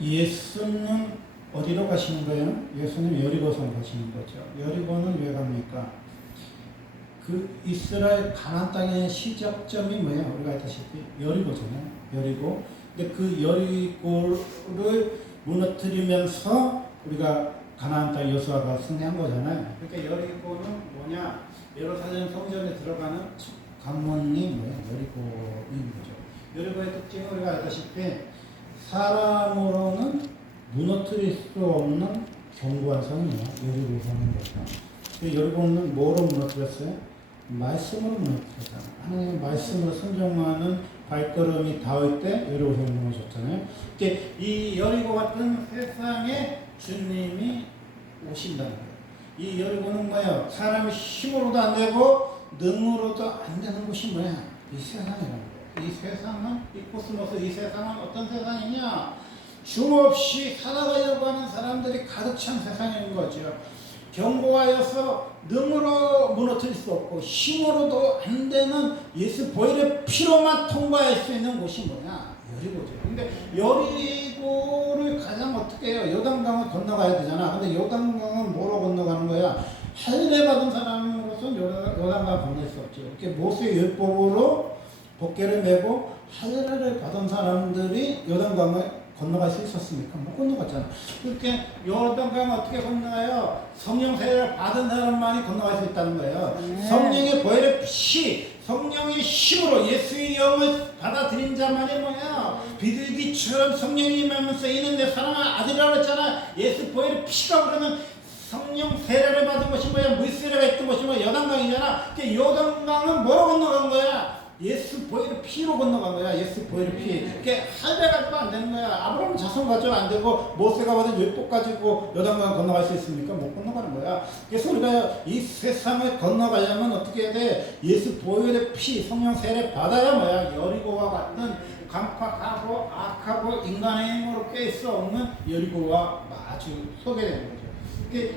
예수는 어디로 가시는 거예요? 예수는 여리고성 가시는 거죠. 여리고는 왜 갑니까? 그 이스라엘 가나안 땅의 시작점이 뭐예요? 우리가 알다시피 여리고잖아요. 여리고. 근데 그 여리고를 무너뜨리면서 우리가 가나안 땅 여호수아가 승리한 거잖아요. 그러니까 여리고는 뭐냐? 예루살렘 성전에 들어가는 관문이 뭐예요? 여리고인 거죠. 여리고의 특징은 우리가 알다시피 사람으로는 무너뜨릴 수 없는 견고한 성이에요. 여리고 성인 거죠. 여리고는 뭐로 무너뜨렸어요? 말씀으로 무너뜨렸잖아요. 하나님의 말씀으로 순종하는 발걸음이 닿을 때 여리고 성이 무너졌잖아요. 이 여리고 같은 세상에 주님이 오신다는 거예요. 이 여리고는 뭐예요? 사람의 힘으로도 안 되고 능으로도 안 되는 곳이 뭐야? 이 세상이라는 거예요. 이 세상은, 이 코스모스, 이 세상은 어떤 세상이냐? 줌없이 살아가려고 하는 사람들이 가득 찬 세상인 거죠. 견고하여서 능으로 무너뜨릴 수 없고 힘으로도 안 되는 예수 보혈의 피로만 통과할 수 있는 곳이 뭐냐? 여리고죠. 근데 여리고를 가장 어떻게 해요? 요단강을 건너가야 되잖아. 근데 요단강은 뭐로 건너가는 거야? 할례 받은 사람으로서는 요단강을 건널 수 없죠. 이렇게 모세의 율법으로 법궤를 메고 할례를 받은 사람들이 요단강을 건너갈 수 있었습니까? 못 건너갔잖아. 그렇게 요단강을 어떻게 건너가요? 성령 세례를 받은 사람만이 건너갈 수 있다는 거예요. 성령의 보혈의 피, 성령의 힘으로 예수의 영을 받아들인 자만이 뭐야? 비둘기처럼 성령이 임하면서 이는 내 사랑하는 아들이라고 했잖아. 예수 보혈의 피가 그러면 성령 세례를 받은 것이 뭐야? 물세례가 있던 것이 뭐야? 요단강이잖아. 요단강은 뭐로 건너간 거야? 예수 보혈의 피로 건너간 거야. 예수 보혈의 피. 그게 할례 가지고 안 되는 거야. 아브라함 자손 가지고 안 되고 모세가 받은 율법 가지고 요단강 건너갈 수 있습니까? 못 건너가는 거야. 그래서 우리가 이 세상을 건너가려면 어떻게 해야 돼? 예수 보혈의 피, 성령 세례 받아야 뭐야? 여리고와 같은 강팍하고 악하고 인간의 힘으로 깰 수 없는 여리고와 마주 서게 되는 거죠.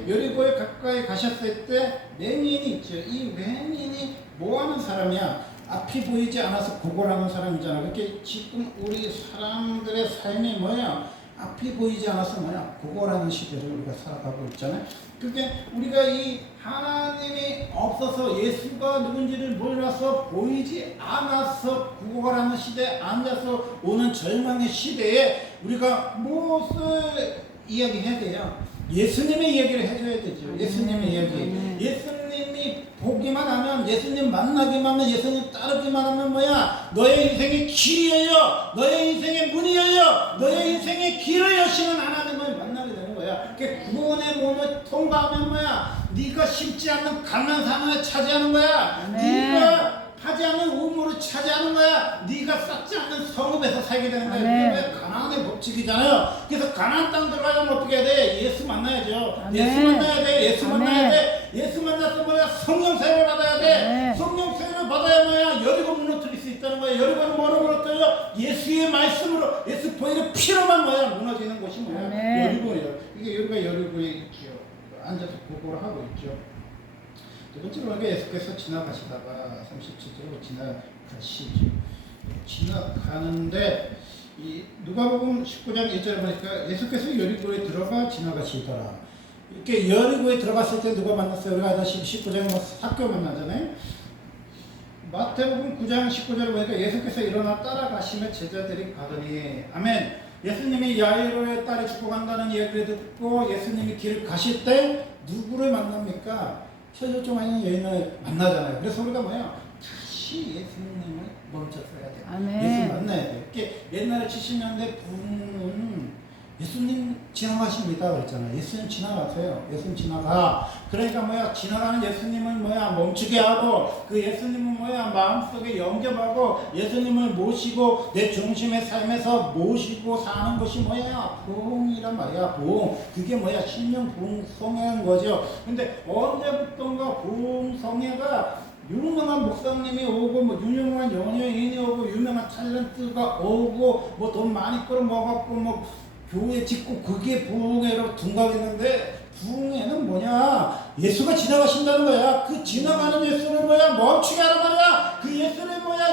여리고에 가까이 가셨을 때 맹인이 있죠. 이 맹인이 뭐 하는 사람이야? 앞이 보이지 않아서 구걸하는 사람이잖아. 그렇게 지금 우리 사람들의 삶이 뭐야? 앞이 보이지 않아서 뭐야? 구걸하는 시대를 우리가 살아가고 있잖아요. 그게 우리가 이 하나님이 없어서 예수가 누군지를 몰라서 보이지 않아서 구걸하는 시대에 앉아서 오는 절망의 시대에 우리가 무엇을 이야기해야 돼요? 예수님의 이야기를 해줘야 되죠. 예수님의 이야기. 예수님이 보기만 하면, 예수님 만나기만 하면, 예수님 따르기만 하면 뭐야? 너의 인생의 길이 열려! 너의 인생의 문이 열려! 너의 인생의 길을 여시는 하나님을 만나게 되는 거야. 구원의 몸을 통과하면 뭐야? 네가 심지 않는 가난산을 차지하는 거야. 네가 하지 않는 우물을 차지하는 거야. 네가 쌓지 않는 성읍에서 살게 되는 거야. 그게 가나안의 법칙이잖아요. 그래서 가나안 땅 들어가려면 어떻게 해야 돼? 예수 만나야죠. 예수 만나야 돼. 예수 만나야 돼. 예수 만나서 뭐야? 성령 세례를 받아야 돼. 성령 세례를 받아야 뭐야? 여리고 무너뜨릴 수 있다는 거야. 여리고는 뭐로 무너뜨려? 예수의 말씀으로, 예수 보혈의 피로만 뭐야? 무너지는 것이 뭐야? 여리고예요. 이게 여리가 여리고에 있죠. 앉아서 구걸을 하고 있죠. 두 번째로 예수께서 지나가시다가 37절로 지나가시죠. 지나가는데 이 누가복음 19장 1절에 보니까 예수께서 여리고에 들어가 지나가시더라. 이렇게 여리고에 들어갔을 때 누가 만났어요? 우리가 아다시피 19장에 학교 만나잖아요. 마태복음 9장 19절에 보니까 예수께서 일어나 따라가시며 제자들이 가더니 아멘. 예수님이 야이로의 딸이 죽어간다는 얘기를 듣고 예수님이 길을 가실 때 누구를 만납니까? 혈혈증 여인을 만나잖아요. 그래서 우리가 뭐야? 다시 예수님을 멈춰서야 돼. 예수 만나야 돼. 이렇게 옛날에 70년대 부흥은 예수님 지나가십니다 그랬잖아요. 예수님 지나가세요. 예수님 지나가. 그러니까 뭐야? 지나가는 예수님을 뭐야? 멈추게 하고 그 예수님은 뭐야? 마음속에 영접하고 예수님을 모시고 내 중심의 삶에서 모시고 사는 것이 뭐야? 부흥이란 말이야. 부흥. 그게 뭐야? 신령 부흥성회인 거죠. 근데 언제부턴가 부흥성회가 유명한 목사님이 오고 뭐 유명한 연예인이 오고 유명한 탤런트가 오고 뭐 돈 많이 끌어모아갖고 뭐 교회 짓고 그게 부흥회로 둔갑했는데 부흥회는 뭐냐? 예수가 지나가신다는 거야. 그 지나가는 예수를 멈추게 하란 말이야. 그 예수를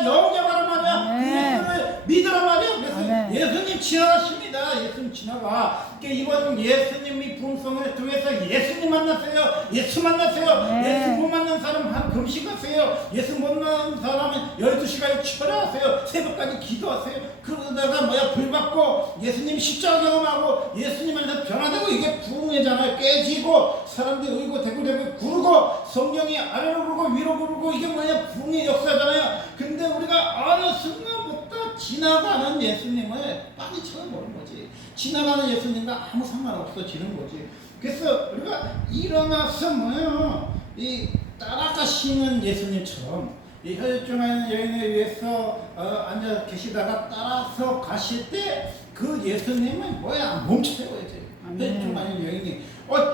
영접하란 말이야. 그 예수를 믿으란 말이야. 아멘. 예수님 지나가십니다. 예수님 지나가. 그러니까 이번 예수님이 부흥성을 통해서 예수님 만났어요. 예수 만났어요. 네. 예수 못 만난 사람 한 금식하세요. 예수 못 만난 사람은 12시간을 철회하세요. 새벽까지 기도하세요. 그러다가 불 받고 예수님 십자가 경험하고 예수님한테 변화되고 이게 부흥이잖아요. 깨지고 사람들이 의고 대구대구 구르고 성령이 아래로 구르고 위로 구르고 이게 부흥의 역사잖아요. 근데 우리가 어느 순간부터 지나가는 예수님을 빨리 쳐다보는 거지. 지나가는 예수님과 아무 상관없어지는 거지. 그래서 우리가 일어나서 이 따라가시는 예수님처럼 이 혈중한 여인을 위해서 앉아 계시다가 따라서 가실 때 그 예수님은 멈춰야지. 혈중한 여인이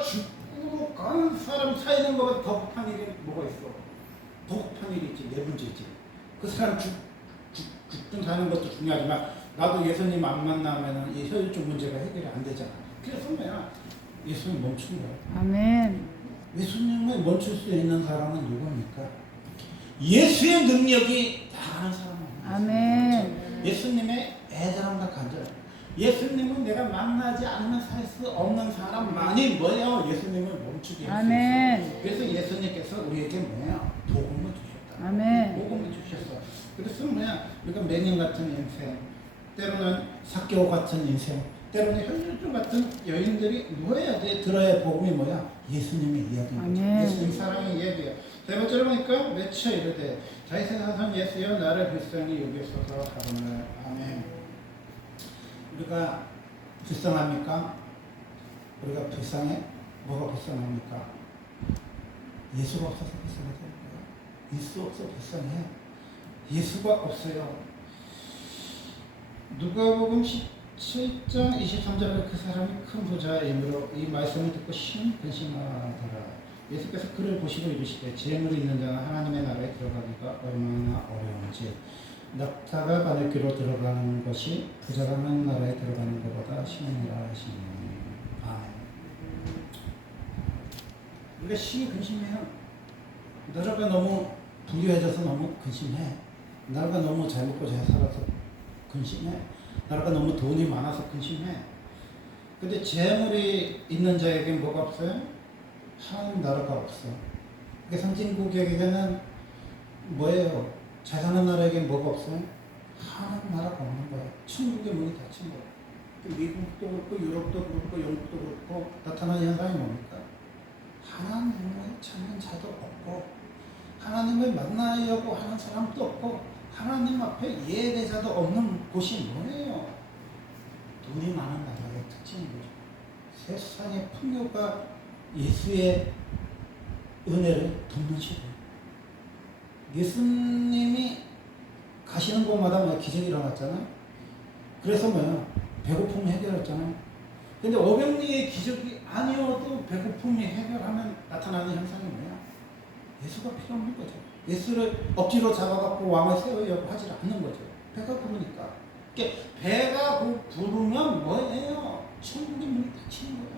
죽고 가는 사람 살리는 것보다 더 급한 일이 뭐가 있어? 더 급한 일이 있지. 내 문제지. 그 사람 죽든 사는 것도 중요하지만 나도 예수님 안 만나면 이 혈중 문제가 해결이 안 되잖아. 그래서 예수님 멈춘 거야. 아멘. 예수님을 멈출 수 있는 사람은 누굽니까? 예수의 능력이 다하는 사람은 아멘. 예수님의 애절함과 간절. 예수님은 내가 만나지 않으면 살 수 없는 사람만이 예수님을 멈추게 할 수 있어. 그래서 예수님께서 우리에게 복음을 주셨다. 아멘. 복음을 주셨어. 그래서 우리가 매년 같은 인생, 때로는 삭개오 같은 인생, 때로는 혈중 같은 여인들이 뭐해야 돼? 들어야 복음이 예수님의 이야기입니다. 예수님 사랑의 이야기야. 세 번째로 보니까 외쳐 이르되 자기의 사선 예수여 나를 불쌍히 여기소서 하오늘. 아멘. 우리가 불쌍합니까? 우리가 불쌍해? 뭐가 불쌍합니까? 예수가 없어서 불쌍하다는 거야. 예수 없어 불쌍해. 예수가 없어요. 누가복음 17장 23절에 그 사람이 큰 부자이므로 이 말씀을 듣고 심히 근심하더라. 예수께서 그를 보시고 이르시되 재물이 있는 자는 하나님의 나라에 들어가기가 얼마나 어려운지 낙타가 바늘귀로 들어가는 것이 부자가 하나님 나라에 들어가는 것보다 쉬우니라 하시니. 아멘. 우리가 심히 근심해요. 나라가 너무 부유해져서 너무 근심해. 나라가 너무 잘 먹고 잘 살아서 근심해. 나라가 너무 돈이 많아서 근심해. 근데 재물이 있는 자에게 뭐가 없어요? 하나님 나라가 없어. 그러니까 선진국에게는 뭐예요? 잘 사는 나라에게 뭐가 없어요? 하나님 나라가 없는 거야. 천국의 문이 닫힌 거야. 미국도 그렇고 유럽도 그렇고 영국도 그렇고 나타나는 현상이 뭡니까? 하나님을 찾는 자도 없고 하나님을 만나려고 하는 사람도 없고 하나님 앞에 예배자도 없는 곳이 뭐예요? 돈이 많은 나라의 특징인 거죠. 세상의 풍요가 예수의 은혜를 돕는 시대. 예수님이 가시는 곳마다 기적이 일어났잖아요. 그래서 배고픔이 해결했잖아요. 근데 어병리의 기적이 아니어도 배고픔이 해결하면 나타나는 현상이 뭐야? 예수가 필요 없는 거죠. 예수를 억지로 잡아갖고 왕을 세우려고 하지 않는 거죠. 배가 부르니까. 그러니까 배가 부르면 뭐예요? 천국의 문이 닫히는 거예요.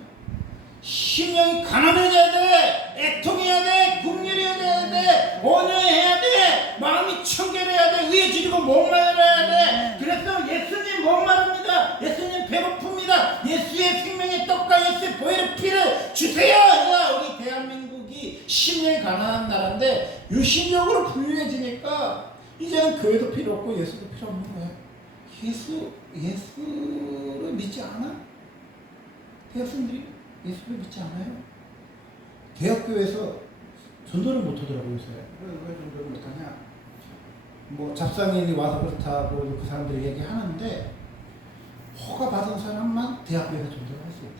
심령이 가난해져야 돼. 애통해야 돼. 국률해야 돼. 온유해야 돼. 마음이 청결해야 돼. 의에 지리고 목마르야 돼. 그래서 예수님 목마릅니다. 예수님 배고픕니다. 예수의 생명의 떡과 예수의 보혈의 피를 주세요. 우리 대한민국이 심령이 가난한 나라인데 유신력으로 부유해지니까 이제는 교회도 필요 없고 예수도 필요 없는 거예요. 예수를 믿지 않아? 대학생들이 예수를 믿지 않아요? 대학교에서 전도를 못하더라고요. 요새. 왜 전도를 못하냐? 잡상인이 와서 그렇다고 그 사람들이 얘기하는데 허가 받은 사람만 대학교에서 전도를 할 수 있대요.